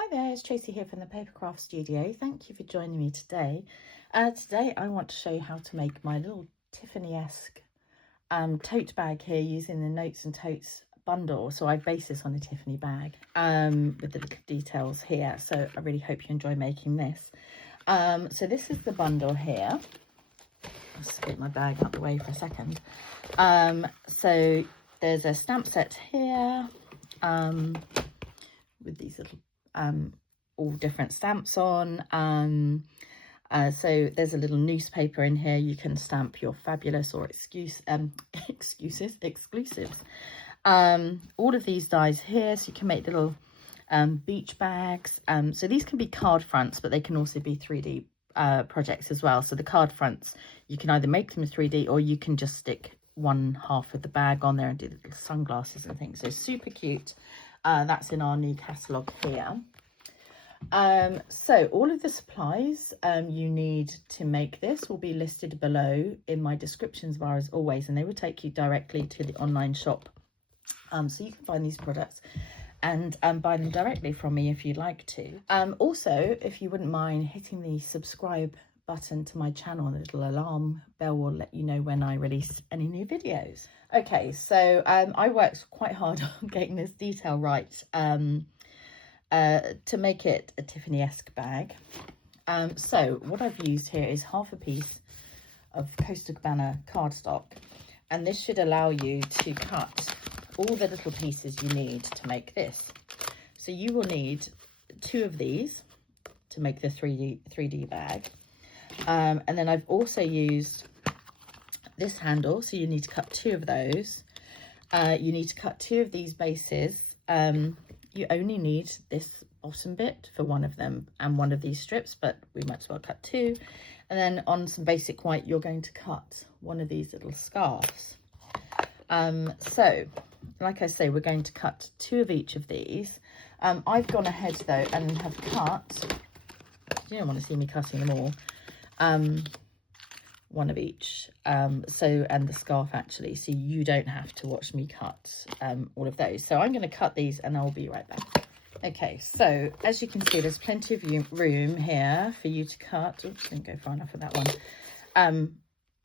Hi there, it's Tracy here from the Papercraft studio. Thank you for joining me today. Today I want to show you how to make my little Tiffany-esque tote bag here using the Notes and Totes bundle. So I base this on a Tiffany bag with the little details here. So I really hope you enjoy making this. So this is the bundle here. Let's get my bag out the way for a second. So there's a stamp set here with these little all different stamps on. So there's a little newspaper in here. You can stamp your fabulous or exclusives. All of these dies here, so you can make little beach bags. So these can be card fronts, but they can also be 3D projects as well. So the card fronts, you can either make them 3D or you can just stick one half of the bag on there and do the little sunglasses and things. So super cute. That's in our new catalogue here. So all of the supplies you need to make this will be listed below in my descriptions bar as always, and they will take you directly to the online shop. So you can find these products and buy them directly from me if you'd like to. Also, if you wouldn't mind hitting the subscribe button to my channel, the little alarm bell will let you know when I release any new videos. Okay, so I worked quite hard on getting this detail right to make it a Tiffany-esque bag. So what I've used here is half a piece of Cabana cardstock, and this should allow you to cut all the little pieces you need to make this. So you will need 2 of these to make the 3D bag. And then I've also used this handle, so you need to cut 2 of those. You need to cut 2 of these bases. You only need this bottom bit for one of them and one of these strips, but we might as well cut 2. And then on some basic white, you're going to cut one of these little scarves. So like I say, we're going to cut 2 of each of these. I've gone ahead though and have cut, you don't want to see me cutting them all, one of each, and the scarf actually, so you don't have to watch me cut all of those. So I'm going to cut these and I'll be right back. Okay, so as you can see, there's plenty of room here for you to cut. Oops, didn't go far enough with that one.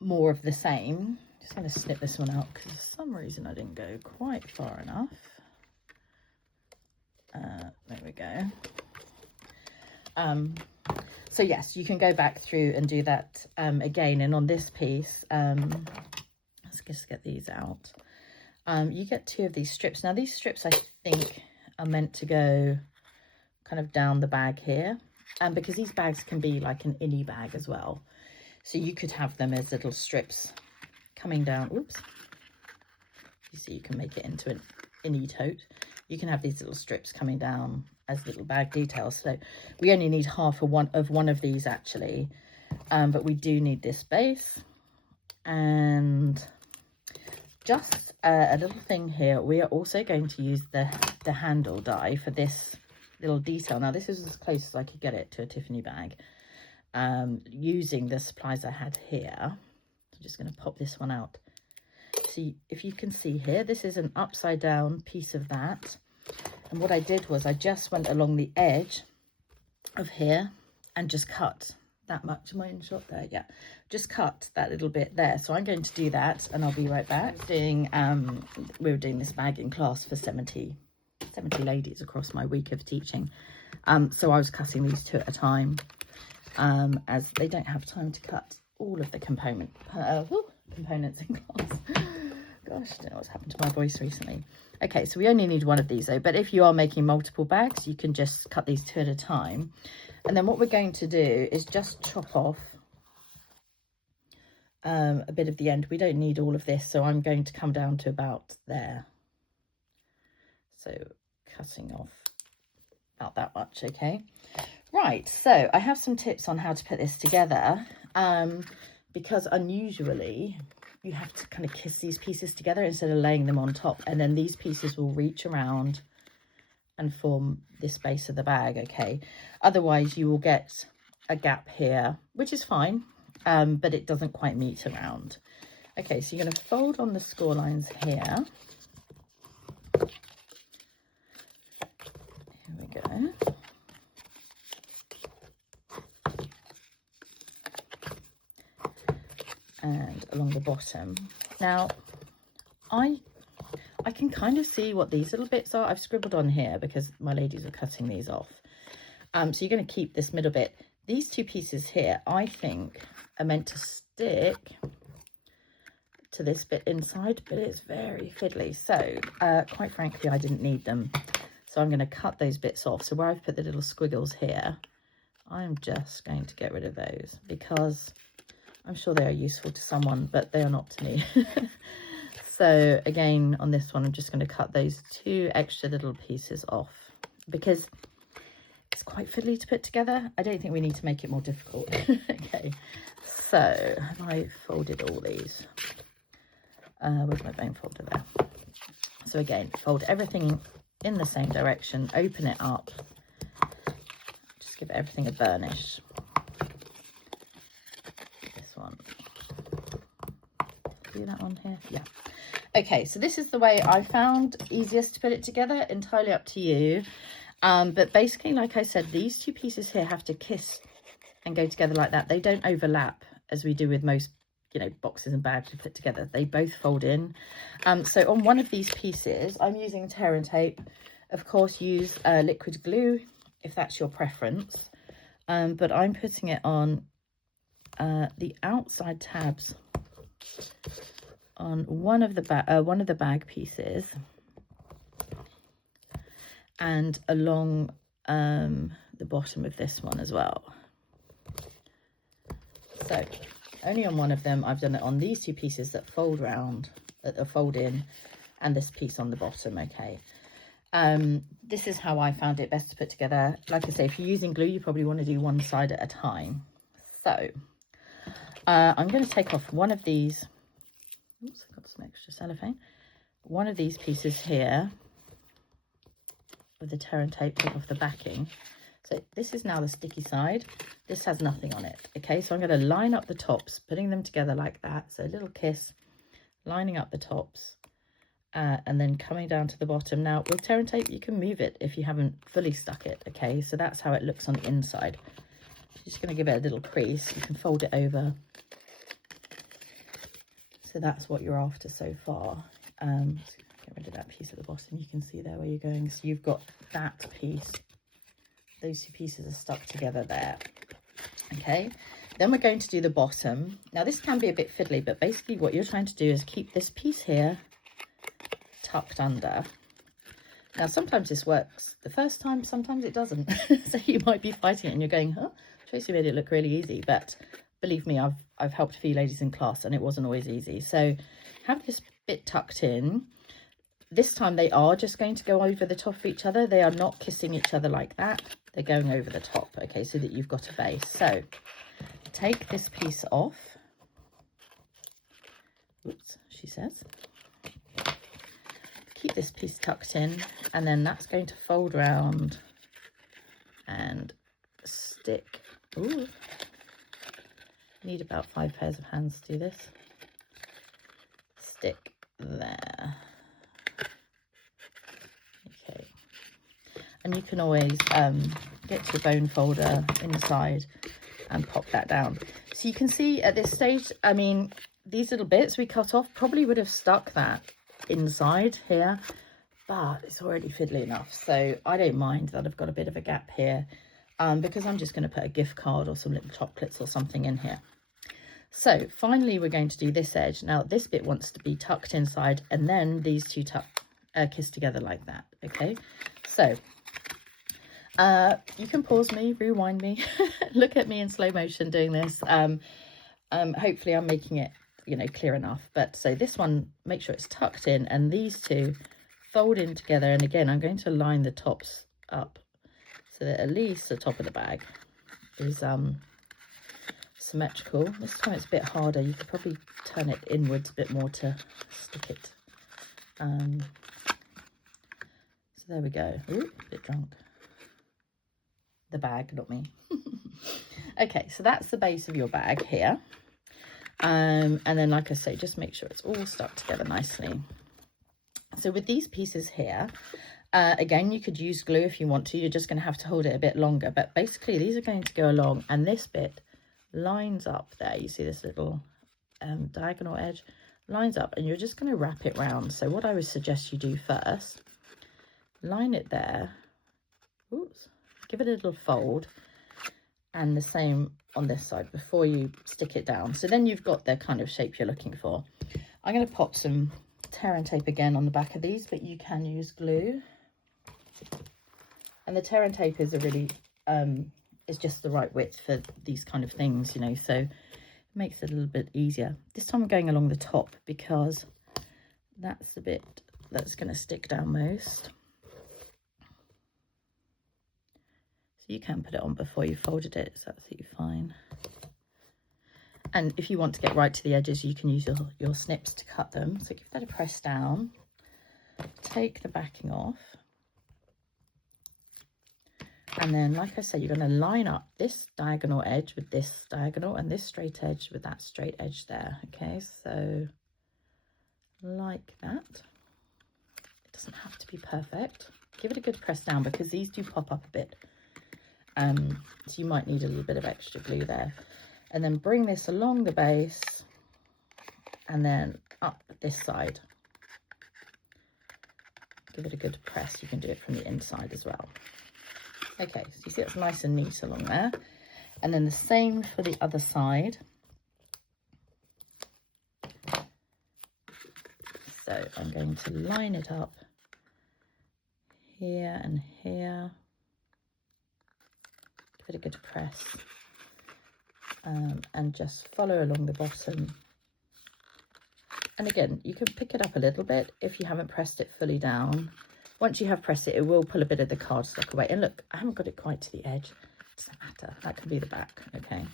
More of the same. Just going to snip this one out because for some reason I didn't go quite far enough. There we go. So yes, you can go back through and do that again. And on this piece, let's just get these out. You get 2 of these strips. Now these strips I think are meant to go kind of down the bag here, because these bags can be like an innie bag as well. So you could have them as little strips coming down. Oops. You see, you can make it into an innie tote. You can have these little strips coming down as little bag details. So we only need half of one of these actually, but we do need this base. And just a little thing here, we are also going to use the handle die for this little detail. Now this is as close as I could get it to a Tiffany bag, using the supplies I had here. I'm just going to pop this one out. See, if you can see here, this is an upside down piece of that. And what I did was I just went along the edge of here and just cut that much. Am I in shot there? Yeah, just cut that little bit there. So I'm going to do that and I'll be right back. We were doing this bag in class for 70 ladies across my week of teaching. So I was cutting these 2 at a time, as they don't have time to cut all of the components in class. Gosh, I don't know what's happened to my voice recently. Okay, so we only need 1 of these though, but if you are making multiple bags, you can just cut these 2 at a time. And then what we're going to do is just chop off a bit of the end. We don't need all of this, so I'm going to come down to about there. So cutting off about that much, okay? Right, so I have some tips on how to put this together, because unusually you have to kind of kiss these pieces together instead of laying them on top, and then these pieces will reach around and form this base of the bag, okay? Otherwise you will get a gap here, which is fine, but it doesn't quite meet around. Okay, so you're going to fold on the score lines here. Here we go. and along the bottom. Now, I can kind of see what these little bits are. I've scribbled on here because my ladies are cutting these off. So you're going to keep this middle bit. These two pieces here, I think, are meant to stick to this bit inside, but it's very fiddly. So quite frankly, I didn't need them. So I'm going to cut those bits off. So where I've put the little squiggles here, I'm just going to get rid of those because I'm sure they are useful to someone, but they are not to me. So again, on this one, I'm just going to cut those two extra little pieces off because it's quite fiddly to put together. I don't think we need to make it more difficult. Okay, so have I folded all these? Where's my bone folder there? So again, fold everything in the same direction, open it up, just give everything a burnish. This one, do that one here, yeah. Okay, so this is the way I found easiest to put it together, entirely up to you. But basically, like I said, these two pieces here have to kiss and go together like that. They don't overlap as we do with most, you know, boxes and bags we put together. They both fold in. So on one of these pieces, I'm using tear and tape. Of course, use liquid glue if that's your preference. But I'm putting it on the outside tabs on one of the bag pieces and along the bottom of this one as well. So only on one of them. I've done it on these two pieces that fold round, that fold in, and this piece on the bottom. Okay, this is how I found it best to put together. Like I say, if you're using glue, you probably want to do one side at a time. So I'm going to take off one of these. Oops, I've got some extra cellophane. One of these pieces here with the tear and tape, take off the backing. So this is now the sticky side. This has nothing on it. Okay, so I'm going to line up the tops, putting them together like that. So a little kiss, lining up the tops, and then coming down to the bottom. Now with tear and tape, you can move it if you haven't fully stuck it. Okay, so that's how it looks on the inside. Just going to give it a little crease. You can fold it over. So that's what you're after so far. Get rid of that piece at the bottom. You can see there where you're going. So you've got that piece. Those two pieces are stuck together there. Okay, then we're going to do the bottom. Now this can be a bit fiddly, but basically what you're trying to do is keep this piece here tucked under. Now sometimes this works the first time, sometimes it doesn't. So you might be fighting it and you're going, huh, Tracy made it look really easy, but believe me, I've helped a few ladies in class and it wasn't always easy. So have this bit tucked in. This time they are just going to go over the top of each other. They are not kissing each other like that. They're going over the top, okay, so that you've got a base. So take this piece off. Oops, she says. Keep this piece tucked in, and then that's going to fold round and stick. Ooh. Need about 5 pairs of hands to do this. Stick there. Okay. And you can always get to the bone folder inside and pop that down. So you can see at this stage, I mean, these little bits we cut off probably would have stuck that inside here, but it's already fiddly enough. So I don't mind that I've got a bit of a gap here because I'm just going to put a gift card or some little chocolates or something in here. So finally, we're going to do this edge. Now this bit wants to be tucked inside, and then these two kiss together like that. Okay, so you can pause me, rewind me, look at me in slow motion doing this. Hopefully I'm making it, you know, clear enough. But so this one, make sure it's tucked in, and these two fold in together. And again, I'm going to line the tops up so that at least the top of the bag is symmetrical. This time it's a bit harder. You could probably turn it inwards a bit more to stick it. So there we go. Ooh, a bit drunk. The bag, not me. Okay, so that's the base of your bag here. And then, like I say, just make sure it's all stuck together nicely. So with these pieces here, again, you could use glue if you want to. You're just going to have to hold it a bit longer. But basically, these are going to go along, and this bit lines up there. You see this little diagonal edge, lines up, and you're just going to wrap it round. So what I would suggest you do first, line it there, oops, give it a little fold, and the same on this side before you stick it down. So then you've got the kind of shape you're looking for. I'm going to pop some tear and tape again on the back of these, but you can use glue. And the tear and tape is a really, is just the right width for these kind of things, you know, so it makes it a little bit easier. This time I'm going along the top because that's the bit that's going to stick down most. So you can put it on before you folded it, it's absolutely fine. And if you want to get right to the edges, you can use your snips to cut them. So give that a press down, take the backing off. And then, like I said, you're going to line up this diagonal edge with this diagonal and this straight edge with that straight edge there. Okay, so like that. It doesn't have to be perfect. Give it a good press down because these do pop up a bit. So you might need a little bit of extra glue there. And then bring this along the base and then up this side. Give it a good press. You can do it from the inside as well. Okay, so you see it's nice and neat along there. And then the same for the other side. So I'm going to line it up here and here. Give it a good press. And just follow along the bottom. And again, you can pick it up a little bit if you haven't pressed it fully down. Once you have pressed it, it will pull a bit of the cardstock away. And look, I haven't got it quite to the edge. It doesn't matter. That can be the back, okay?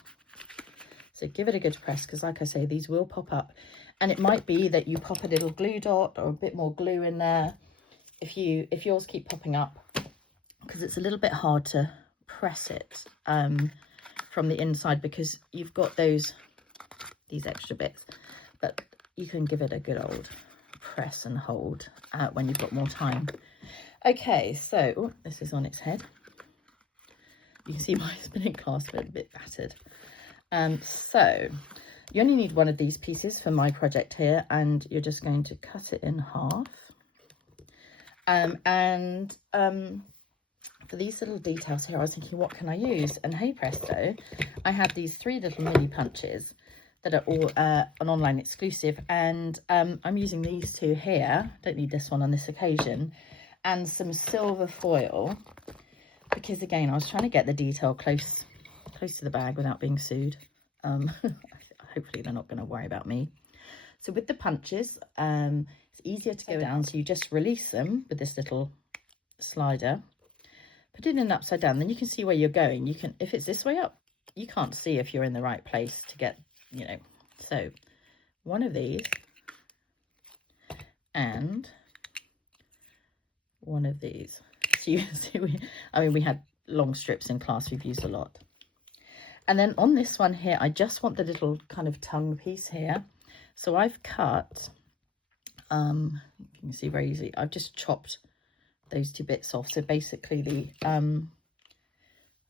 So give it a good press because, like I say, these will pop up. And it might be that you pop a little glue dot or a bit more glue in there if yours keep popping up, because it's a little bit hard to press it from the inside because you've got these extra bits. But you can give it a good old press and hold when you've got more time. Okay, so this is on its head. You can see my spinning glass is a bit battered. So you only need one of these pieces for my project here, and you're just going to cut it in half. For these little details here, I was thinking, what can I use? And hey presto, I had these 3 little mini punches that are all an online exclusive, and I'm using these 2 here. Don't need this one on this occasion, and some silver foil because, again, I was trying to get the detail close to the bag without being sued. Hopefully they're not going to worry about me. So with the punches, it's easier to go down, so you just release them with this little slider, put it in upside down, then you can see where you're going. You can, if it's this way up, you can't see if you're in the right place to get, you know. So one of these and one of these. So you can see we had long strips in class, we've used a lot. And then on this one here, I just want the little kind of tongue piece here. So I've cut, you can see very easily, I've just chopped those 2 bits off. So basically the, where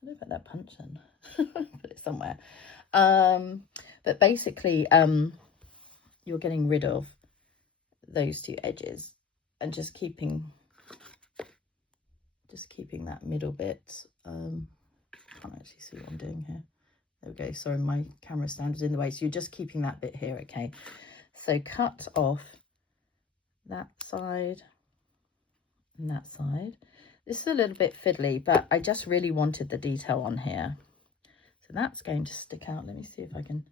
did I put that punch in? Put it somewhere. But basically, you're getting rid of those 2 edges and just keeping that middle bit. Can't actually see what I'm doing here. There we go. Sorry, my camera stand is in the way. So you're just keeping that bit here, okay? So cut off that side and that side. This is a little bit fiddly, but I just really wanted the detail on here. So that's going to stick out. Let me see if I can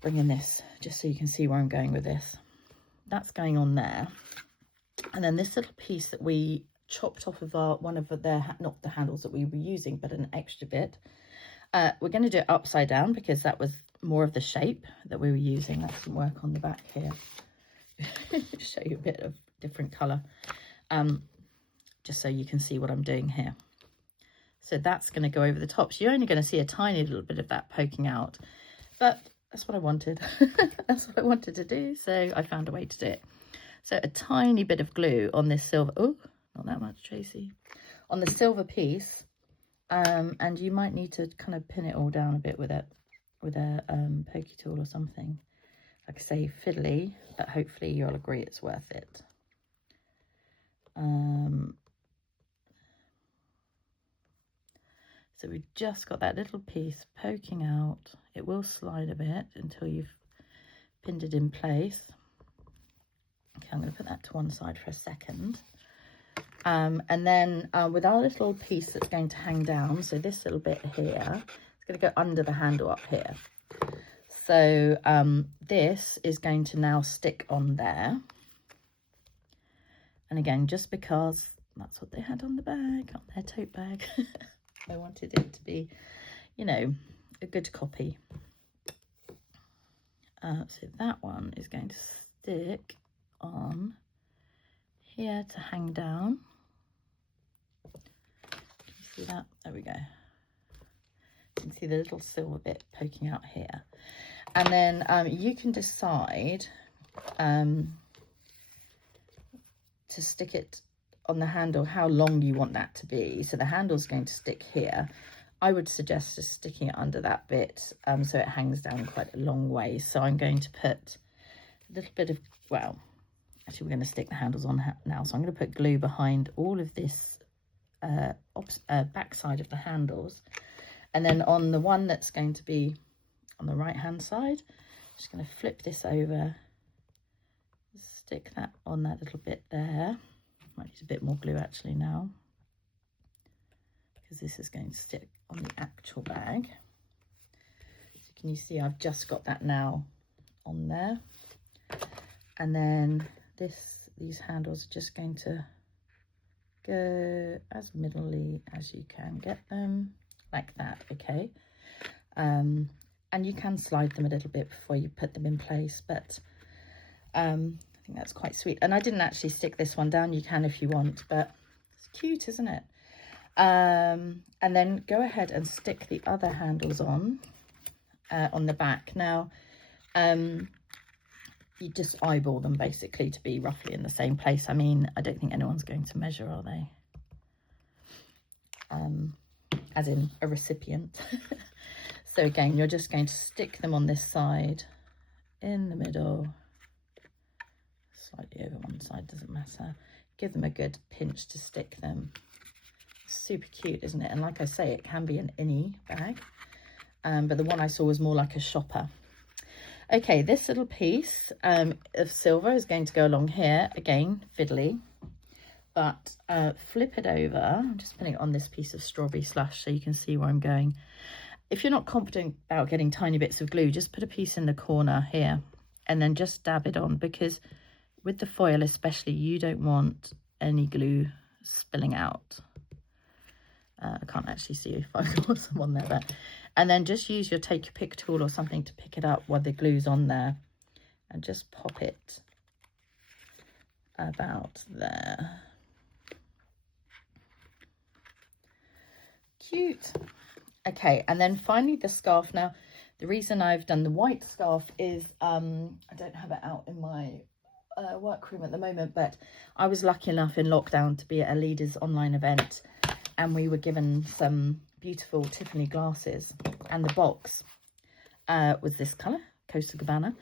bring in this just so you can see where I'm going with this. That's going on there. And then this little piece that we chopped off of one of their, not the handles that we were using, but an extra bit. We're going to do it upside down because that was more of the shape that we were using. That's some work on the back here. Show you a bit of different colour, just so you can see what I'm doing here. So that's going to go over the top. So you're only going to see a tiny little bit of that poking out, but that's what I wanted. That's what I wanted to do, so I found a way to do it. So a tiny bit of glue on this silver, oh, not that much, Tracy, on the silver piece, and you might need to kind of pin it all down a bit with it. with a pokey tool or something. Like I say, fiddly, but hopefully you'll agree it's worth it. So we've just got that little piece poking out. It will slide a bit until you've pinned it in place. Okay, I'm going to put that to one side for a second. And then with our little piece that's going to hang down, so this little bit here, it's going to go under the handle up here. So this is going to now stick on there. And again, just because that's what they had on the bag, on their tote bag. I wanted it to be, you know, a good copy. So that one is going to stick on here to hang down. Can you see that? There we go. You can see the little silver bit poking out here. And then you can decide to stick it on the handle, how long you want that to be. So the handle's going to stick here. I would suggest just sticking it under that bit so it hangs down quite a long way. So I'm going to put a little bit of, well, actually we're going to stick the handles on now. So I'm going to put glue behind all of this back side of the handles. And then on the one that's going to be on the right hand side, I'm just going to flip this over, stick that on that little bit there. Might need a bit more glue actually now, because this is going to stick on the actual bag. So can you see I've just got that now on there. And then these handles are just going to go as middle-y as you can get them, like that, okay? And you can slide them a little bit before you put them in place, but I think that's quite sweet. And I didn't actually stick this one down. You can if you want, but it's cute, isn't it? And then go ahead and stick the other handles on the back. Now, you just eyeball them basically to be roughly in the same place. I mean, I don't think anyone's going to measure, are they? As in a recipient. So again, you're just going to stick them on this side, in the middle, slightly over one side, doesn't matter. Give them a good pinch to stick them. Super cute, isn't it? And like I say, it can be an innie bag, but the one I saw was more like a shopper. Okay, this little piece of silver is going to go along here. Again, fiddly, but flip it over. I'm just putting it on this piece of strawberry slush so you can see where I'm going. If you're not confident about getting tiny bits of glue, just put a piece in the corner here and then just dab it on, because with the foil especially, you don't want any glue spilling out. I can't actually see if I've got some on there, but and then just use your take your pick tool or something to pick it up while the glue's on there, and just pop it about there. Cute. Okay, and then finally the scarf. Now, the reason I've done the white scarf is I don't have it out in my workroom at the moment, but I was lucky enough in lockdown to be at a Leaders online event, and we were given some beautiful Tiffany glasses, and the box was this colour, Cabana,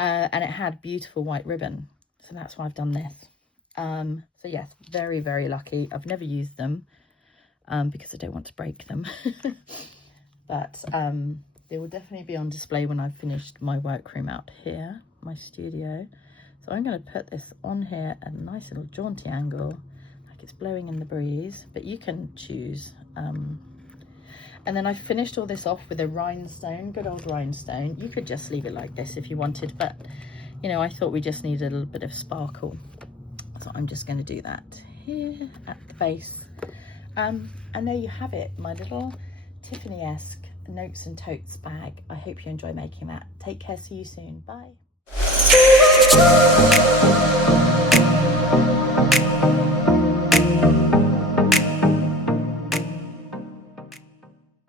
and it had beautiful white ribbon, so that's why I've done this. So yes, very, very lucky. I've never used them because I don't want to break them, but they will definitely be on display when I've finished my workroom out here, my studio. So I'm going to put this on here at a nice little jaunty angle, like it's blowing in the breeze, but you can choose. And then I finished all this off with a rhinestone, good old rhinestone. You could just leave it like this if you wanted, but you know, I thought we just needed a little bit of sparkle. So I'm just going to do that here at the base. And there you have it, my little Tiffany-esque Notes and Totes bag. I hope you enjoy making that. Take care, see you soon, bye.